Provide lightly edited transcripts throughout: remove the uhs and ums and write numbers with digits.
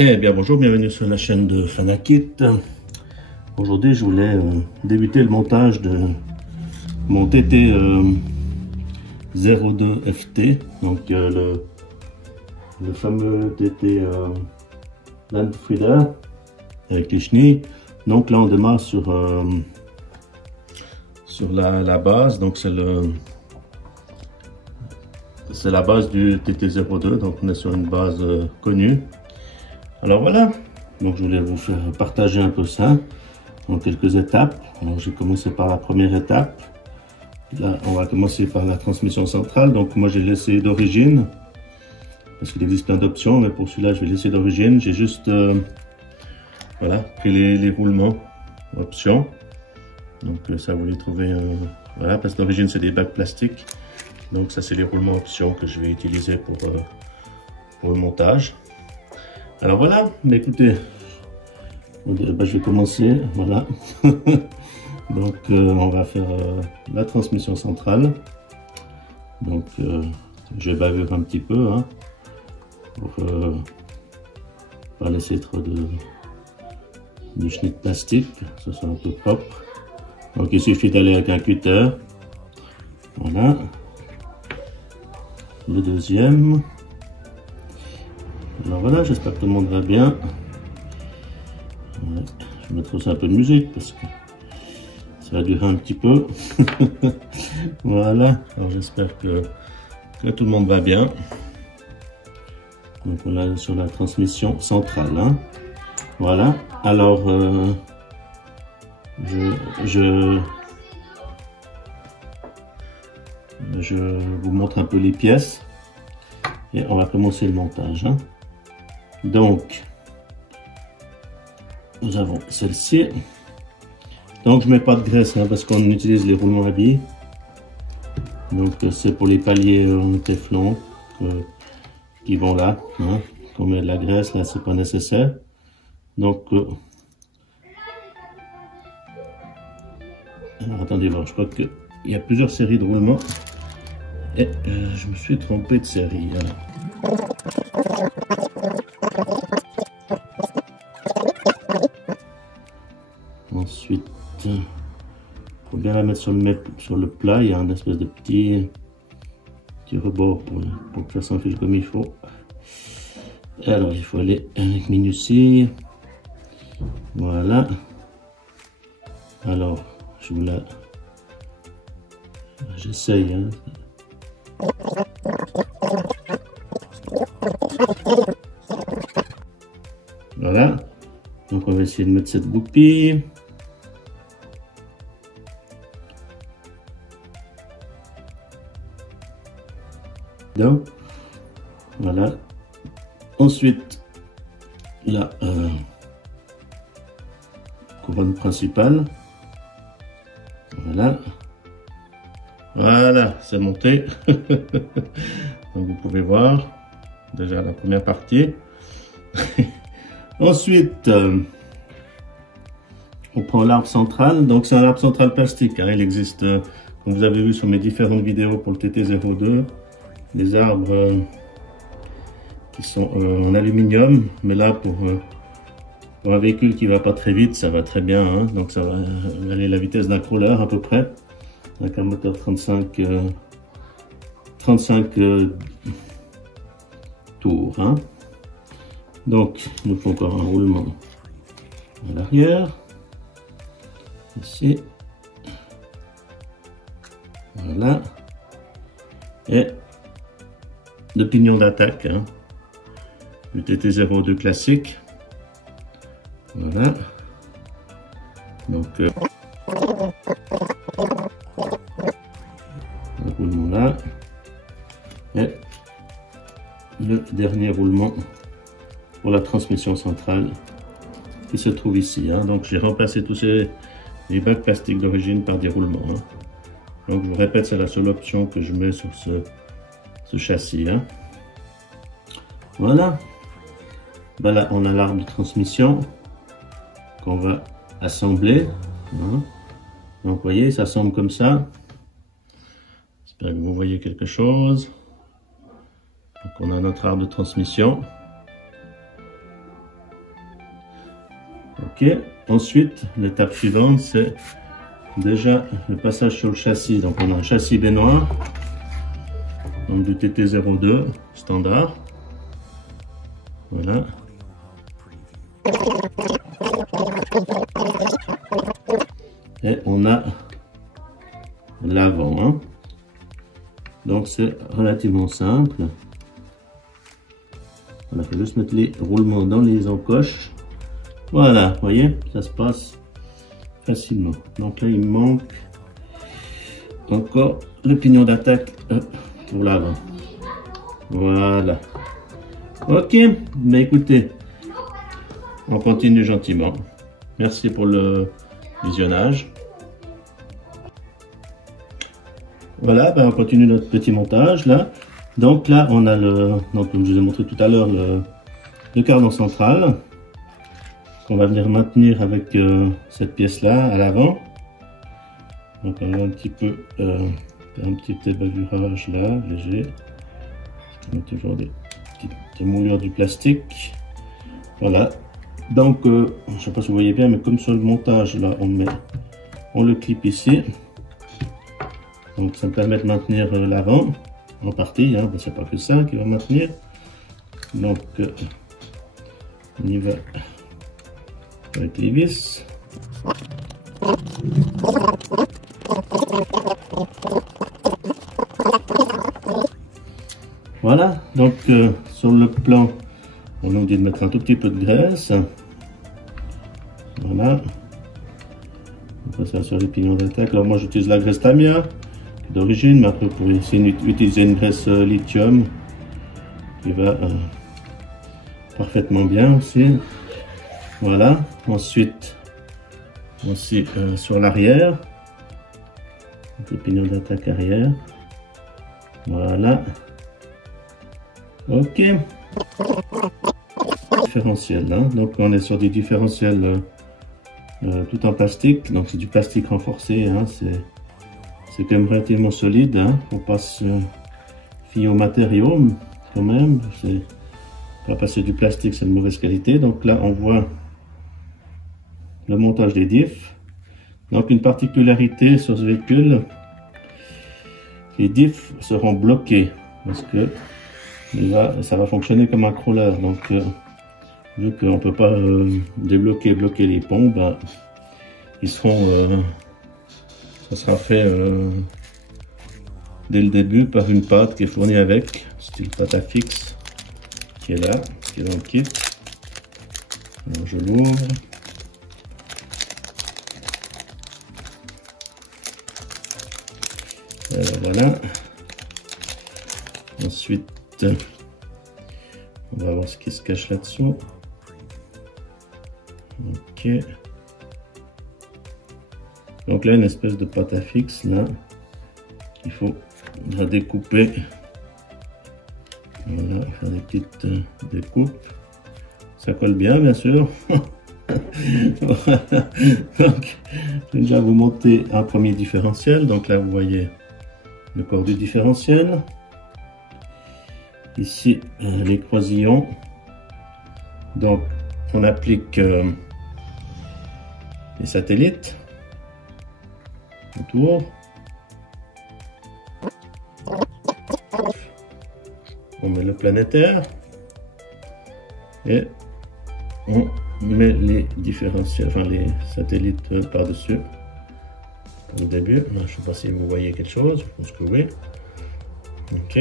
Eh bien bonjour, bienvenue sur la chaîne de Fanakit. Aujourd'hui je voulais débuter le montage de mon TT 02 FT, donc le fameux TT Landfrieder avec les chenilles. Donc là on démarre sur la base, donc c'est la base du TT 02, donc on est sur une base connue. Alors voilà, donc je voulais vous faire partager un peu ça en quelques étapes. Alors j'ai commencé par la première étape. Là, on va commencer par la transmission centrale. Donc moi j'ai laissé d'origine, parce qu'il existe plein d'options, mais pour celui-là je vais laisser d'origine. J'ai juste voilà, pris les roulements options. Donc ça vous les trouvez, voilà, parce que d'origine c'est des bacs plastiques. Donc ça c'est les roulements options que je vais utiliser pour le montage. Alors voilà, mais écoutez, je vais commencer, voilà. Donc on va faire la transmission centrale. Donc je vais bavure un petit peu, hein, pour pas laisser trop de chenilles de plastique, ça soit un peu propre. Donc il suffit d'aller avec un cutter. Voilà. Le deuxième. Alors voilà, j'espère que tout le monde va bien. Ouais, je vais mettre aussi un peu de musique parce que ça va durer un petit peu. Voilà, alors j'espère que tout le monde va bien. Donc voilà, sur la transmission centrale, hein. Voilà, alors je vous montre un peu les pièces et on va commencer le montage, hein. Donc nous avons celle-ci. Donc je mets pas de graisse, hein, parce qu'on utilise les roulements à billes. Donc c'est pour les paliers téflon qui vont là, hein. On met de la graisse là, c'est pas nécessaire. Donc alors attendez voir, je crois qu'il y a plusieurs séries de roulements et je me suis trompé de série, hein. Ensuite, il faut bien la mettre sur le plat. Il y a un espèce de petit rebord pour que ça s'enfile comme il faut. Et alors, il faut aller avec minutie. Voilà. Alors, je vous la... J'essaye, hein. Voilà. Donc, on va essayer de mettre cette goupille. Donc, voilà. Ensuite, la couronne principale. Voilà. Voilà, c'est monté. Donc, vous pouvez voir déjà la première partie. Ensuite, on prend l'arbre central. Donc, c'est un arbre central plastique, hein. Il existe, comme vous avez vu sur mes différentes vidéos pour le TT02, des arbres qui sont en aluminium. Mais là, pour un véhicule qui va pas très vite, ça va très bien, hein. Donc, ça va aller à la vitesse d'un crawler à peu près, avec un moteur 35 tours, hein. Donc, il nous faut encore un roulement à l'arrière, ici, voilà, et le pignon d'attaque, hein, du TT02 classique, voilà, donc le roulement là, et le dernier roulement pour la transmission centrale qui se trouve ici, hein. Donc j'ai remplacé tous les bacs plastiques d'origine par des roulements, hein. Donc je vous répète, c'est la seule option que je mets sur ce châssis, hein. Voilà. Ben là on a l'arbre de transmission qu'on va assembler, hein. Donc vous voyez, ça semble comme ça. J'espère que vous voyez quelque chose. Donc on a notre arbre de transmission. Ok, ensuite l'étape suivante c'est déjà le passage sur le châssis. Donc on a un châssis baignoire, donc du TT02 standard. Voilà. Et on a l'avant, hein. Donc c'est relativement simple. On faut juste mettre les roulements dans les encoches. Voilà, vous voyez, ça se passe facilement. Donc là il me manque encore le pignon d'attaque pour l'avant. Voilà. Ok, mais écoutez, on continue gentiment. Merci pour le visionnage. Voilà, ben on continue notre petit montage là. Donc là, on a donc comme je vous ai montré tout à l'heure, le cardan central qu'on va venir maintenir avec cette pièce là à l'avant. Donc on a un petit débavurage là, léger. On a toujours des petites moulures du plastique. Voilà. Donc, je ne sais pas si vous voyez bien, mais comme sur le montage là, on le clip ici. Donc ça me permet de maintenir l'avant en partie, hein, c'est pas que ça qui va maintenir. Donc on y va avec les vis. Voilà, donc sur le plan, on nous dit de mettre un tout petit peu de graisse. Voilà. On passe ça sur les pignons d'attaque. Alors moi j'utilise la graisse Tamiya d'origine, mais après vous pouvez utiliser une graisse lithium qui va parfaitement bien aussi. Voilà. Ensuite aussi sur l'arrière, le pignon d'attaque arrière. Voilà. Ok. Différentiel, hein. Donc on est sur des différentiels tout en plastique, donc c'est du plastique renforcé, hein. C'est quand même relativement solide, hein. Faut pas se fier au matériau quand même, c'est pas passer du plastique, c'est de mauvaise qualité. Donc là on voit le montage des diffs. Donc une particularité sur ce véhicule, les diffs seront bloqués parce que ça va fonctionner comme un crawler. Donc vu qu'on ne peut pas bloquer les ponts, ben, ils seront, ça sera fait dès le début par une pâte qui est fournie avec, style pâte à fixe, qui est là, qui est dans le kit. Alors je l'ouvre. Voilà. Ensuite, on va voir ce qui se cache là-dessous. Ok. Donc là, une espèce de pâte à fixe là. Il faut la découper. Voilà, faire des petites découpes. Ça colle bien sûr. Voilà. Donc, je vais déjà vous monter un premier différentiel. Donc là, vous voyez le corps du différentiel. Ici, les croisillons. Donc, on applique les satellites autour. On met le planétaire et on met les différentiels, enfin les satellites par-dessus. Au début, je ne sais pas si vous voyez quelque chose, je pense que oui. Ok.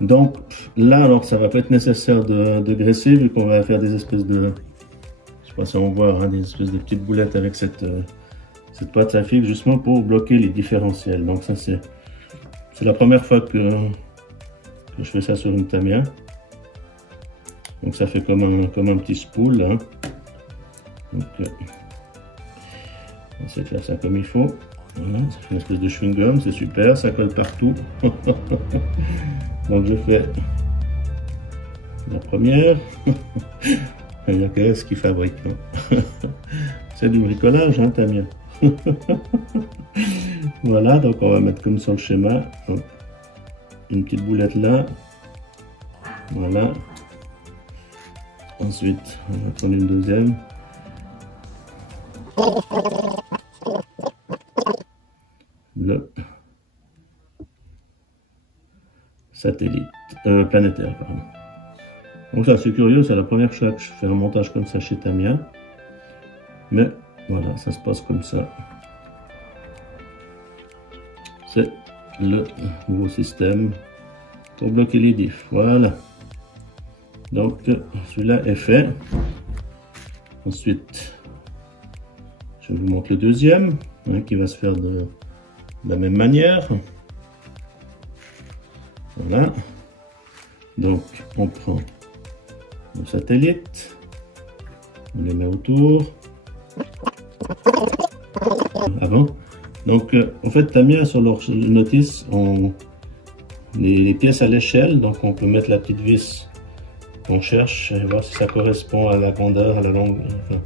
Donc là, alors ça va pas être nécessaire de graisser vu qu'on va faire des espèces de, je sais pas si on voit, hein, des espèces de petites boulettes avec cette pâte à fixe justement pour bloquer les différentiels. Donc ça c'est la première fois que je fais ça sur une Tamiya. Donc ça fait comme un petit spool, hein. Donc on va essayer de faire ça comme il faut. Voilà, ça fait une espèce de chewing-gum, c'est super, ça colle partout. Donc je fais la première. Il y a que ce qui fabrique. Hein. C'est du bricolage, hein, Tamiya. Voilà, donc on va mettre comme sur le schéma. Donc, une petite boulette là. Voilà. Ensuite, on va prendre une deuxième. Le satellite planétaire, pardon. Donc ça, c'est curieux, c'est la première fois que je fais un montage comme ça chez Tamiya. Mais voilà, ça se passe comme ça. C'est le nouveau système pour bloquer les diffs. Voilà. Donc celui-là est fait. Ensuite, je vous montre le deuxième, hein, qui va se faire de la même manière. Voilà. Donc on prend nos satellites, on les met autour. Avant. Donc en fait Tamiya sur leur notice ont les pièces à l'échelle, donc on peut mettre la petite vis qu'on cherche et voir si ça correspond à la grandeur, à la longue, enfin,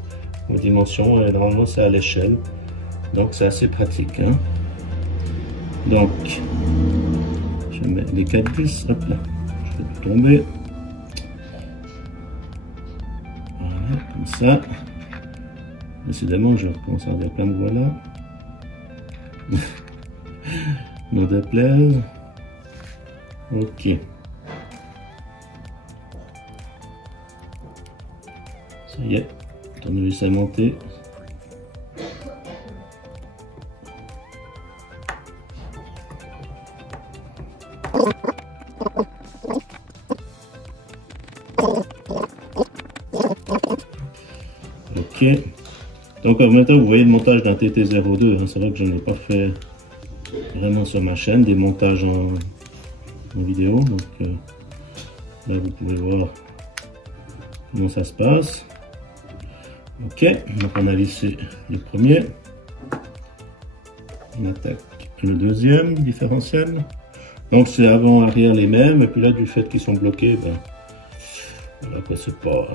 aux dimensions, et normalement c'est à l'échelle, donc c'est assez pratique, hein. Donc je mets les 4 vis, hop là, je vais tomber, voilà, comme ça. Décidément je recommence à dire plein de voilà. N'en déplaise. Ok. Ça y est, le tournevis est monté. Ok. Donc maintenant vous voyez le montage d'un TT02, hein. C'est vrai que je n'ai pas fait vraiment sur ma chaîne des montages en vidéo, donc là vous pouvez voir comment ça se passe. Ok, donc on a vissé le premier, on attaque le deuxième différentiel, donc c'est avant arrière les mêmes, et puis là du fait qu'ils sont bloqués, ben voilà quoi, c'est pas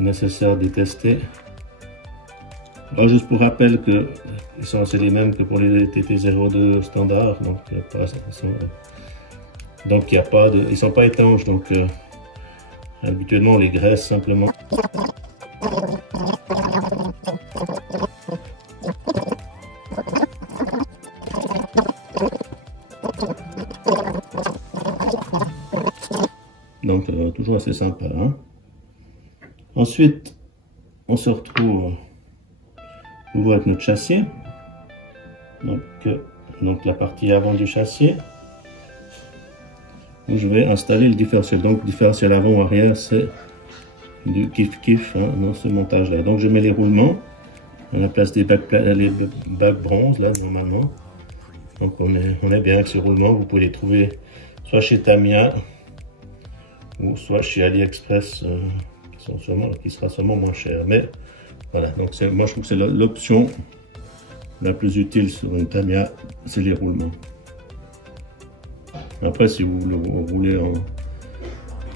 nécessaire de les tester. Alors juste pour rappel que c'est les mêmes que pour les TT02 standard, donc il y a pas de, ils sont pas étanches, donc habituellement on les graisse simplement. Donc toujours assez sympa, hein. Ensuite on se retrouve avec notre châssis, donc la partie avant du châssis, où je vais installer le différentiel. Donc différentiel avant ou arrière, c'est du kiff hein, dans ce montage là. Donc je mets les roulements à la place des bacs bronze là normalement. Donc on est bien avec ces roulements. Vous pouvez les trouver soit chez Tamiya ou soit chez AliExpress, qui sera sûrement moins cher. Mais voilà, donc moi je trouve que c'est l'option la plus utile sur une Tamiya, c'est les roulements. Après, si vous roulez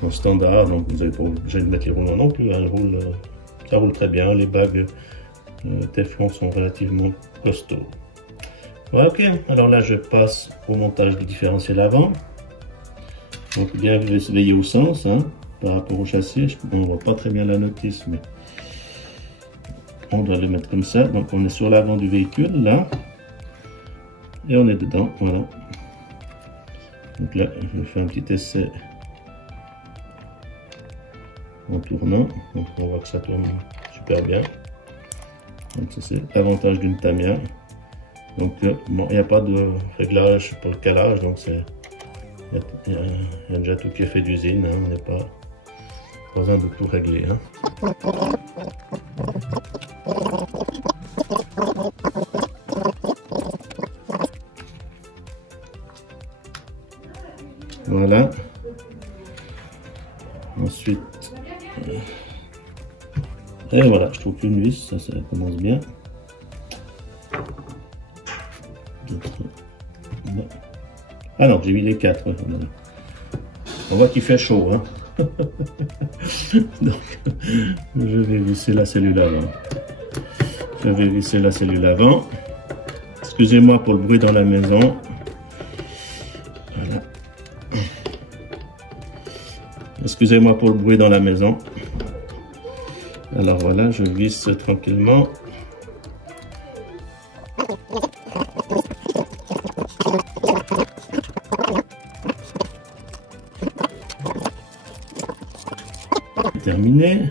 en standard, donc vous n'avez pas obligé de mettre les roulements non plus, hein, ça roule très bien, les bagues Teflon sont relativement costauds. Ouais, ok, alors là je passe au montage du différentiel avant. Donc bien veiller au sens, hein, par rapport au châssis. On ne voit pas très bien la notice, mais on doit le mettre comme ça. Donc on est sur l'avant du véhicule là, et on est dedans, voilà. Donc là je fais un petit essai en tournant, donc on voit que ça tourne super bien. Donc ça c'est l'avantage d'une Tamiya. Donc bon, il n'y a pas de réglage pour le calage, donc il y a déjà tout qui est fait d'usine, hein, on n'est pas besoin de tout régler, hein. Voilà. Ensuite, et voilà, je trouve qu'une vis, ça commence bien. Ah non, j'ai mis les 4. Ouais, voilà. On voit qu'il fait chaud, hein. Donc, je vais visser la cellule avant. Je vais visser la cellule avant. Excusez-moi pour le bruit dans la maison. Voilà. Excusez-moi pour le bruit dans la maison. Alors voilà, je visse tranquillement. Terminé.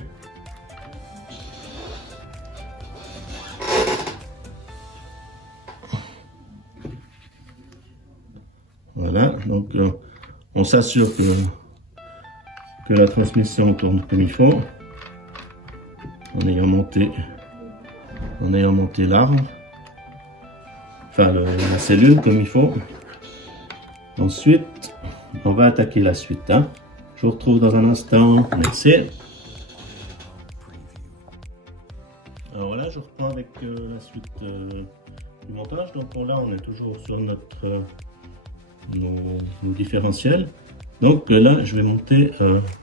Voilà, donc on s'assure que la transmission tourne comme il faut, en ayant monté l'arbre, enfin la cellule comme il faut. Ensuite, on va attaquer la suite. Hein. Je vous retrouve dans un instant. Merci. Alors voilà, je reprends avec la suite du montage. Donc pour là, on est toujours sur nos différentiels. Donc là, je vais monter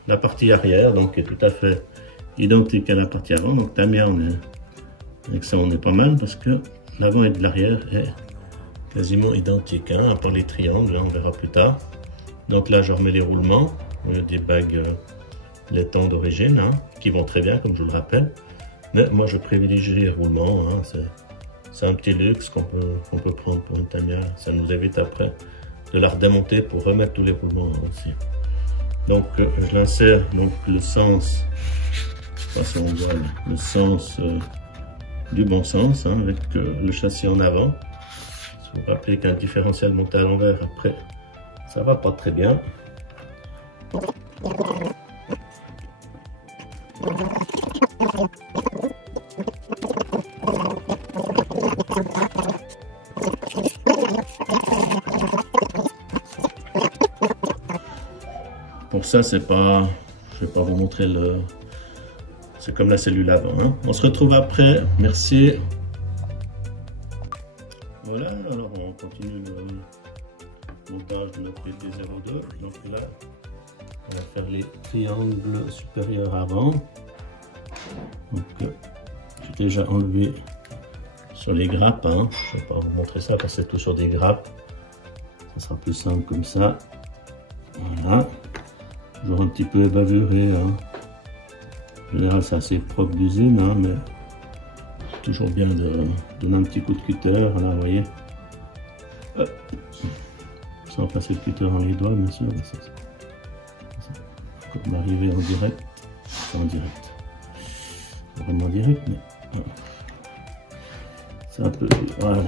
la partie arrière, donc qui est tout à fait identique à la partie avant. Donc Tamia, avec ça, on est pas mal parce que l'avant et de l'arrière est quasiment identique, hein, à part les triangles, hein, on verra plus tard. Donc là, je remets les roulements, des bagues les temps d'origine, hein, qui vont très bien, comme je vous le rappelle. Mais moi, je privilégie les roulements. Hein, c'est un petit luxe qu'on peut prendre pour une Tamia. Ça nous évite après de la redémonter pour remettre tous les roulements aussi. Donc je l'insère donc le sens, je sais pas si on voit le sens du bon sens, hein, avec le châssis en avant. Si vous vous rappelez qu'un différentiel monté à l'envers, après ça va pas très bien. Pour ça, c'est pas, je vais pas vous montrer c'est comme la cellule avant. Hein. On se retrouve après. Merci. Voilà, alors on continue le montage de notre PT02. Donc là, on va faire les triangles supérieurs avant. Donc, j'ai déjà enlevé sur les grappes. Hein. Je ne vais pas vous montrer ça parce que c'est tout sur des grappes. Ça sera plus simple comme ça. Voilà. Toujours un petit peu bavuré. Hein. En général, c'est assez propre d'usine, hein, mais c'est toujours bien de donner un petit coup de cutter. Là, vous voyez. Hop. Sans passer le cutter dans les doigts, bien sûr. Comme arriver en direct. Pas en direct. Vraiment direct, mais voilà. C'est un peu. Voilà.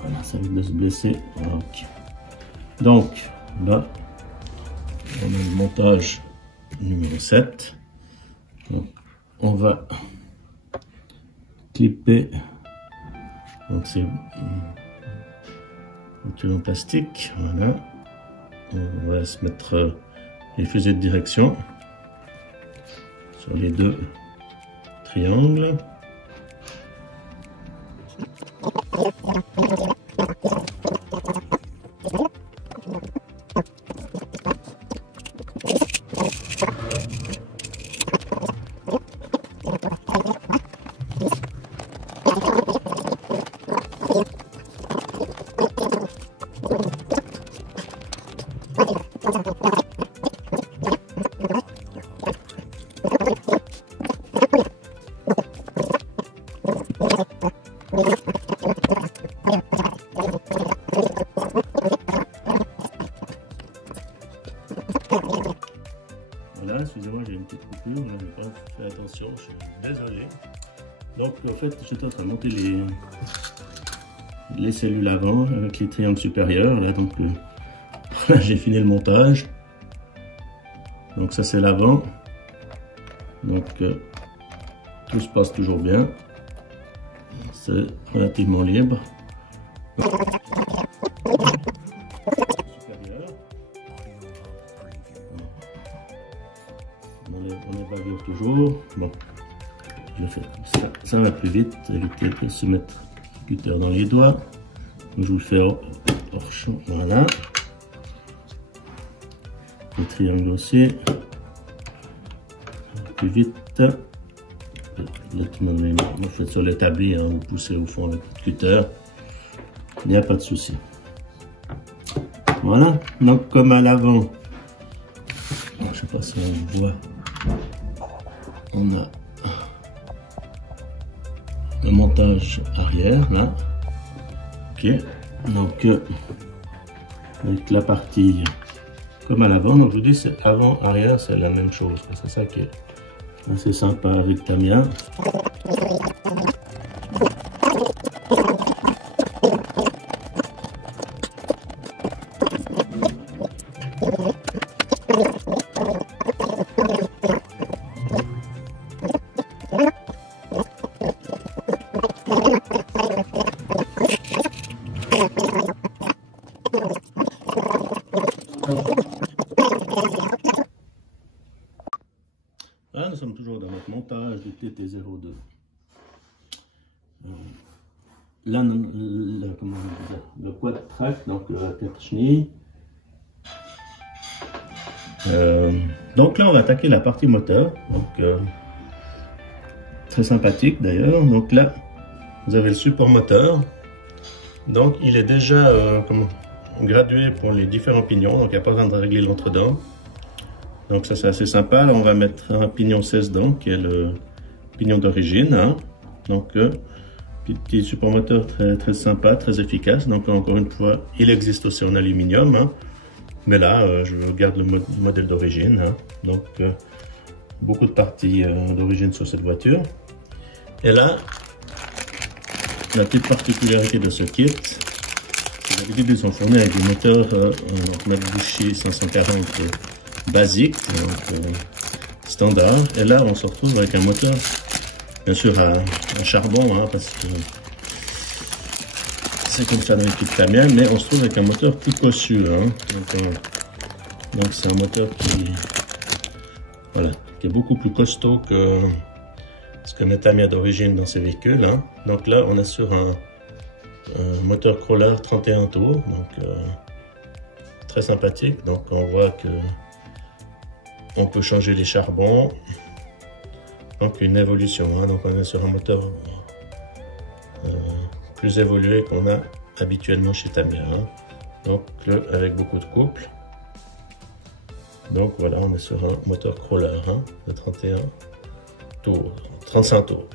Voilà, ça évite de se blesser. Voilà, okay. Donc, là. On a le montage numéro 7. Donc, on va clipper. Donc c'est un tube en plastique. Voilà. On va se mettre les fusées de direction sur les deux triangles. Voilà, excusez-moi, j'ai une petite coupure, je n'ai pas fait attention, je suis désolé. Donc en fait, j'étais en train de monter les cellules avant avec les triangles supérieurs. Là, donc là, j'ai fini le montage. Donc ça c'est l'avant. Donc tout se passe toujours bien. C'est relativement libre. On est bavure toujours. Bon, je le fais comme ça. Ça va plus vite. Éviter de se mettre le cutter dans les doigts. Je vous le fais hors champ. Voilà. Le triangle aussi. Plus vite. Là, tout le monde vous faites sur l'établi, hein, vous poussez au fond avec le cutter. Il n'y a pas de souci. Voilà. Donc comme à l'avant, sais pas si on voit, on a le montage arrière là. Ok, donc avec la partie comme à l'avant, donc je vous dis c'est avant arrière, c'est la même chose. C'est ça qui est assez sympa avec Tamiya. Là, nous sommes toujours dans notre montage du TT02. Là, le quad track, donc la 4 chenilles. Donc là, on va attaquer la partie moteur. Donc, très sympathique d'ailleurs. Donc là, vous avez le support moteur. Donc, il est déjà gradué pour les différents pignons. Donc, il n'y a pas besoin de régler l'entre-dents. Donc ça c'est assez sympa. Là on va mettre un pignon 16 dents qui est le pignon d'origine. Hein. Donc petit support moteur très sympa, très efficace. Donc encore une fois, il existe aussi en aluminium. Hein. Mais là je garde le modèle d'origine. Hein. Donc beaucoup de parties d'origine sur cette voiture. Et là, la petite particularité de ce kit, c'est d'habitude ils sont fournis avec des moteurs Matsubishi 540 basique, donc standard, et là on se retrouve avec un moteur bien sûr à charbon, hein, parce que c'est comme ça dans les kits Tamiya, mais on se trouve avec un moteur plus cossu, hein. Donc c'est un moteur qui est beaucoup plus costaud que ce que met Tamiya d'origine dans ses véhicules, hein. Donc là on est sur un moteur crawler 31 tours, donc très sympathique. Donc on voit que on peut changer les charbons, donc une évolution, hein. Donc on est sur un moteur plus évolué qu'on a habituellement chez Tamiya, hein. Donc avec beaucoup de couple. Donc voilà, on est sur un moteur crawler, hein, de 31 tours, 35 tours.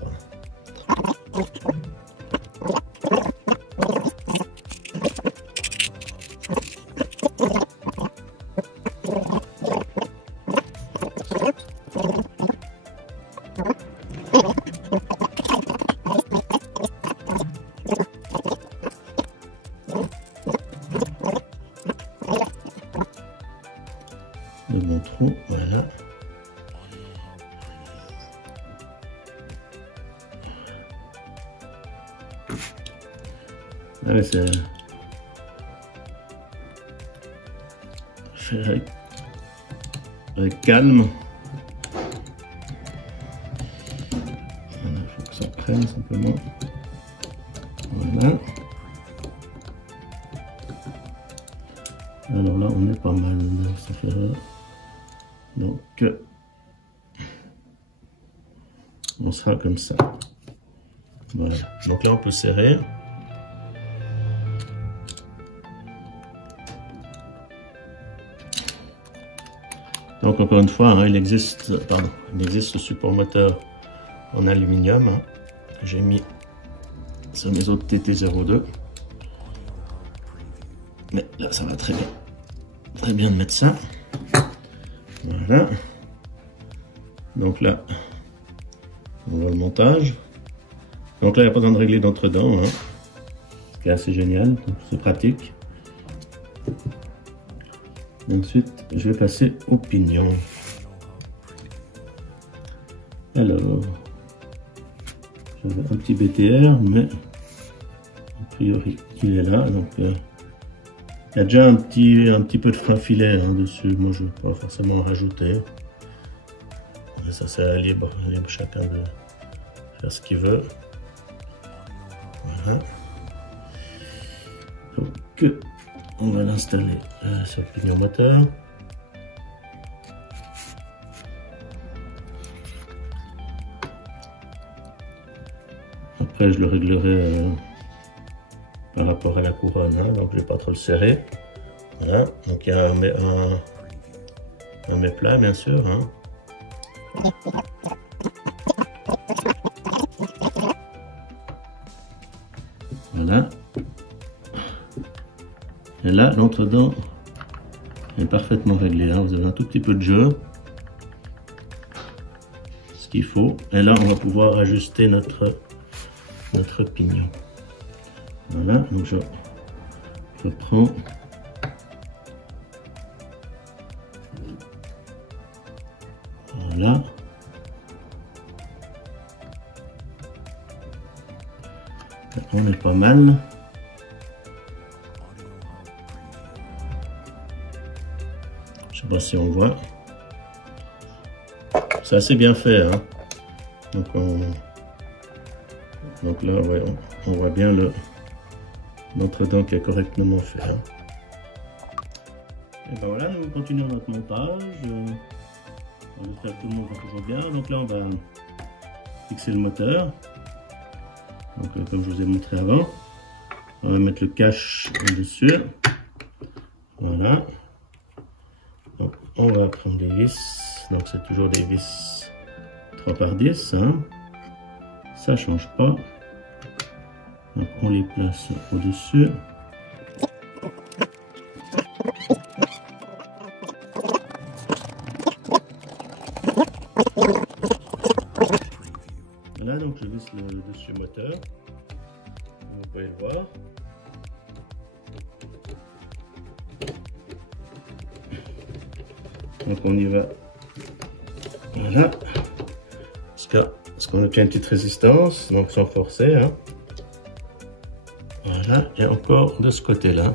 Le bon trou, voilà. Allez, c'est fait avec calme. Voilà, il faut que ça prenne simplement. Voilà. Alors là, on est pas mal. Ça fait... Donc, on sera comme ça. Voilà. Donc là, on peut serrer. Donc encore une fois, hein, il existe ce support moteur en aluminium, hein, que j'ai mis sur mes autres TT02. Mais là, ça va très bien de mettre ça. Voilà. Donc là, on voit le montage. Donc là, il n'y a pas besoin de régler d'entre-dents, hein, ce qui est assez génial, c'est pratique. Et ensuite, je vais passer au pignon. Alors, j'avais un petit BTR, mais a priori, il est là. Donc, il y a déjà un petit peu de frein filet, hein, dessus. Moi, je ne vais pas forcément en rajouter. Mais ça, c'est libre chacun de faire ce qu'il veut. Voilà. Donc, on va l'installer sur le pignon moteur. Après, je le réglerai par rapport à la couronne, hein, donc je ne vais pas trop le serrer. Voilà, donc il y a dans mes plats, bien sûr. Hein. Voilà. Et là, l'entre-dent est parfaitement réglé. Hein. Vous avez un tout petit peu de jeu. Ce qu'il faut. Et là, on va pouvoir ajuster notre pignon. Voilà. Donc, je prends. Voilà. On est pas mal. Je sais pas si on voit. C'est assez bien fait. Hein. Donc là, ouais, on voit bien notre dent qui est correctement fait. Hein. Et ben voilà, nous continuons notre montage. J'espère que tout le monde va toujours bien. Donc là, on va fixer le moteur. Donc comme je vous ai montré avant, on va mettre le cache au-dessus. Voilà. Donc on va prendre des vis. Donc c'est toujours des vis 3x10. Hein. Ça change pas. Donc on les place au-dessus. Là donc je visse le dessus moteur. Vous pouvez le voir. Donc on y va. Voilà. Parce qu'on obtient une petite résistance, donc sans forcer. Hein. Voilà. Et encore de ce côté-là.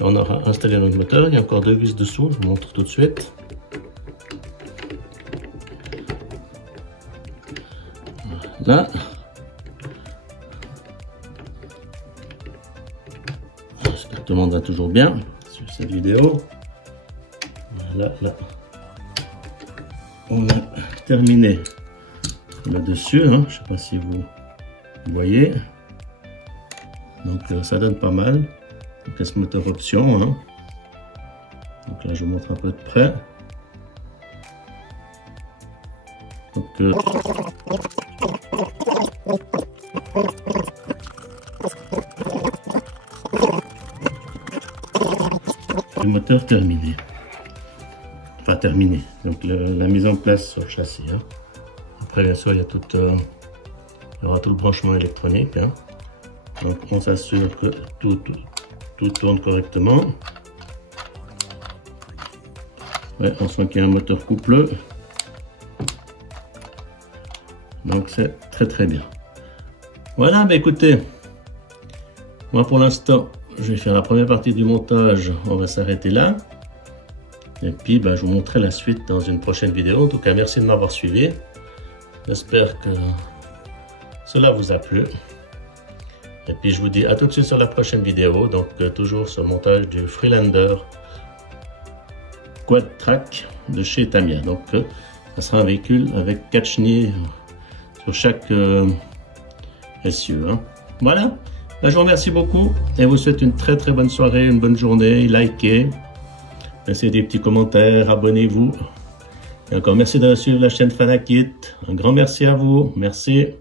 On aura installé notre moteur. Il y a encore 2 vis dessous. Je vous montre tout de suite. Là. J'espère que tout le monde va toujours bien sur cette vidéo. Voilà, là. On a terminé le dessus. Hein. Je ne sais pas si vous voyez. Donc ça donne pas mal. Donc ce moteur option. Hein. Donc là je vous montre un peu de près. Donc, le moteur terminé. Enfin terminé. Donc la mise en place sur le châssis. Hein. Après bien sûr il y a il y aura tout le branchement électronique. Hein. Donc on s'assure que tout tourne correctement. Ouais, on sent qu'il y a un moteur coupleux. Donc c'est très bien. Voilà, bah écoutez, moi pour l'instant, je vais faire la première partie du montage. On va s'arrêter là. Et puis bah, je vous montrerai la suite dans une prochaine vidéo. En tout cas, merci de m'avoir suivi. J'espère que cela vous a plu. Et puis je vous dis à tout de suite sur la prochaine vidéo. Donc toujours sur le montage du Freelander Quad Track de chez Tamiya. Donc ça sera un véhicule avec 4 chenilles sur chaque essieu. Hein. Voilà, là, je vous remercie beaucoup et vous souhaite une très bonne soirée, une bonne journée. Likez, laissez des petits commentaires, abonnez-vous. Et encore merci de suivre la chaîne Fanakit. Un grand merci à vous. Merci.